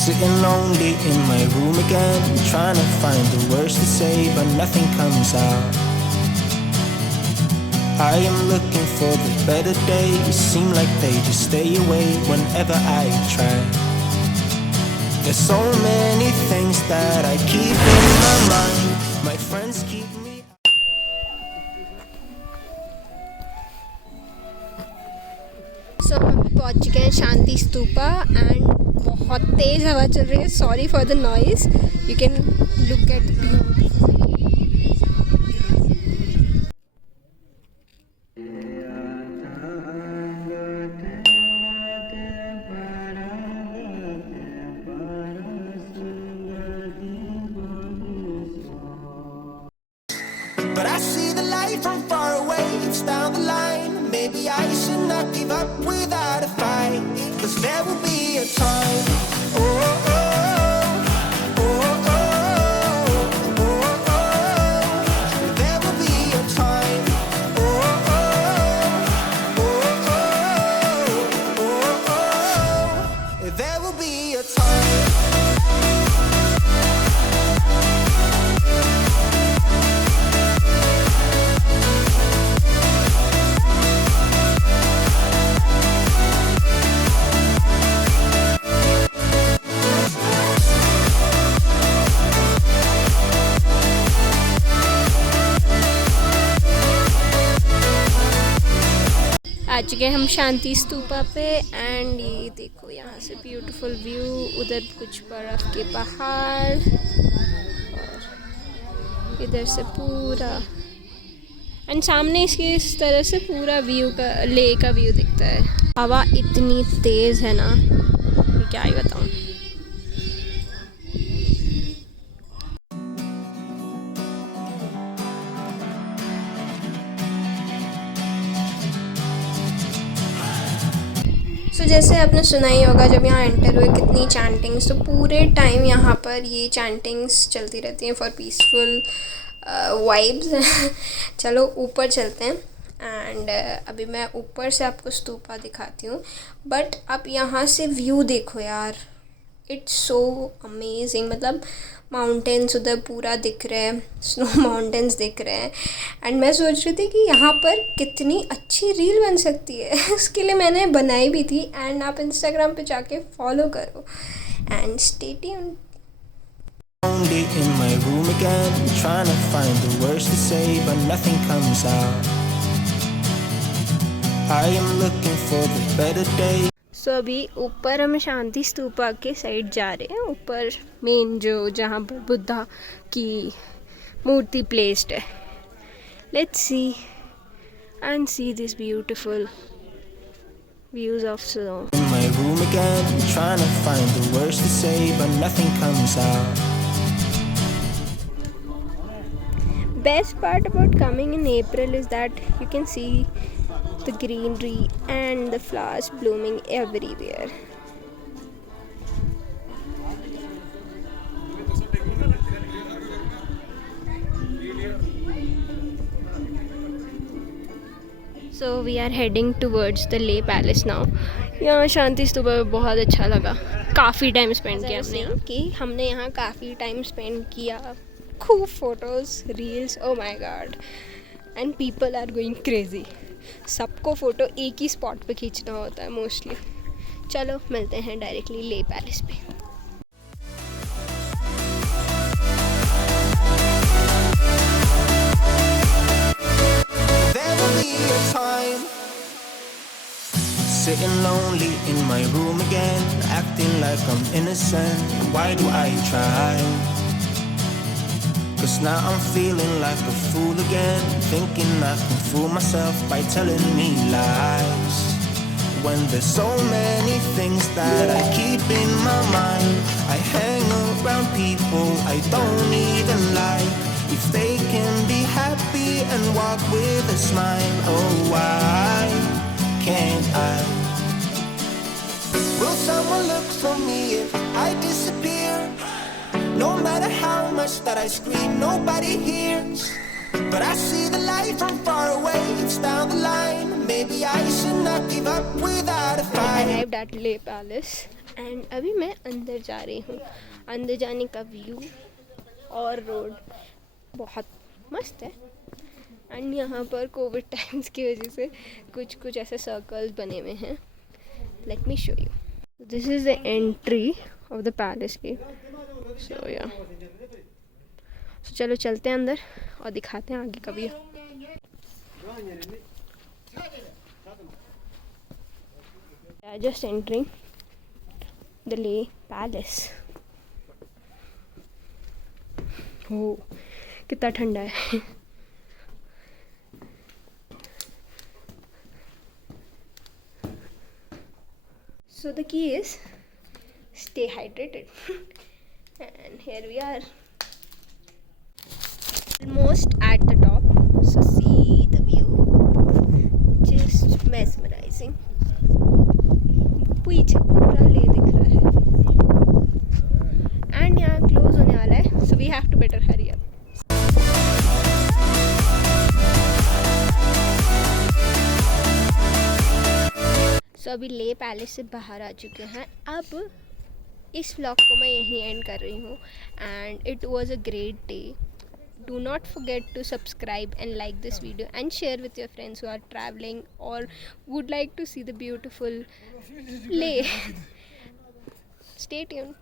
Sitting lonely in my room again, trying to find the words to say, but nothing comes out. I am looking for the better days, seem like they just stay away whenever I try. There's so many things that I keep in my mind. My friends keep me. So हम पहुँच चुके हैं शांति स्तूपा एंड बहुत तेज़ हवा चल रही है. Sorry for the noise. You can look at the view. But I see the light from far away, it's down the line. Maybe I should not give up without a fight, 'cause there will be a time. Oh, oh, oh, oh, oh, oh, oh. There will be a time. Oh, oh, oh, oh, oh, oh. There will be a time. आ चुके हैं हम शांति स्तूपा पे एंड ये देखो यहाँ से beautiful view. उधर कुछ बर्फ़ के पहाड़ और इधर से पूरा एंड सामने इसके इस तरह से पूरा व्यू का ले का व्यू दिखता है. हवा इतनी तेज़ है ना, क्या ही बताऊँ. तो जैसे आपने सुना ही होगा, जब यहाँ एंटर हुए कितनी चैंटिंग्स, तो पूरे टाइम यहाँ पर ये चैंटिंग्स चलती रहती हैं फॉर पीसफुल वाइब्स. चलो ऊपर चलते हैं एंड अभी मैं ऊपर से आपको स्तूपा दिखाती हूँ. बट आप यहाँ से व्यू देखो यार, इट्स सो अमेजिंग. मतलब माउंटेन्स उधर पूरा दिख रहे हैं, स्नो माउंटेन्स दिख रहे हैं एंड मैं सोच रही थी कि यहाँ पर कितनी अच्छी रील बन सकती है. उसके लिए मैंने बनाई भी थी एंड आप इंस्टाग्राम पे जाके फॉलो करो and stay tuned. Only in my room again, trying to find the words to say, but nothing comes out. I am looking for the better day. सो अभी ऊपर हम शांति स्तूपा के साइड जा रहे हैं. ऊपर मेन जो जहाँ पर बुद्धा की मूर्ति प्लेस्ड है. Let's see and see this beautiful views of snow. In my room again, trying to find the words to say, but nothing comes out. Best part about coming in April is that you can see the greenery and the flowers blooming everywhere. So we are heading towards the Leh Palace now. यहाँ शांति स्तूपा में बहुत अच्छा लगा. काफ़ी time spend किया हमने यहाँ काफ़ी टाइम स्पेंड किया. खूब photos, reels, oh my god. And people are going crazy. सबको फ़ोटो एक ही स्पॉट पे खींचना होता है मोस्टली. चलो मिलते हैं डायरेक्टली ले पैलेस पे. Sitting lonely in my room again, acting like I'm innocent. Why do I try? 'Cause now I'm feeling like a fool again, thinking I can fool myself by telling me lies. When there's so many things that I keep in my mind, I hang around people I don't even like. If they can be happy and walk with a smile, oh why can't I? Will someone look for me if I disappear? No matter how much that I scream, nobody hears. But I see the light from far away, it's down the line. Maybe I should not give up without a fight. I arrived at Leh Palace. And अभी मैं अंदर जा रही हूँ. अंदर जाने का व्यू और रोड बहुत मस्त है. एंड यहाँ पर कोविड टाइम्स की वजह से कुछ ऐसे सर्कल्स बने हुए हैं. Let me show you. This is the entry of the palace gate. So yeah चलो चलते हैं अंदर और दिखाते हैं आगे का view. Just entering the Leh Palace. Oh, कितना ठंडा है. So the key is stay hydrated. And here we are, almost at the top. So see the view, just mesmerizing. पीछे पूरा ले दिख रहा है. एंड यहाँ क्लोज होने वाला है. So we have to better hurry up. So अभी ले पैलेस से बाहर आ चुके हैं. अब इस व्लॉग को मैं यहीं एंड कर रही हूँ. And it was a great day. Do not forget to subscribe and like this video and share with your friends who are traveling or would like to see the beautiful Leh. Stay tuned.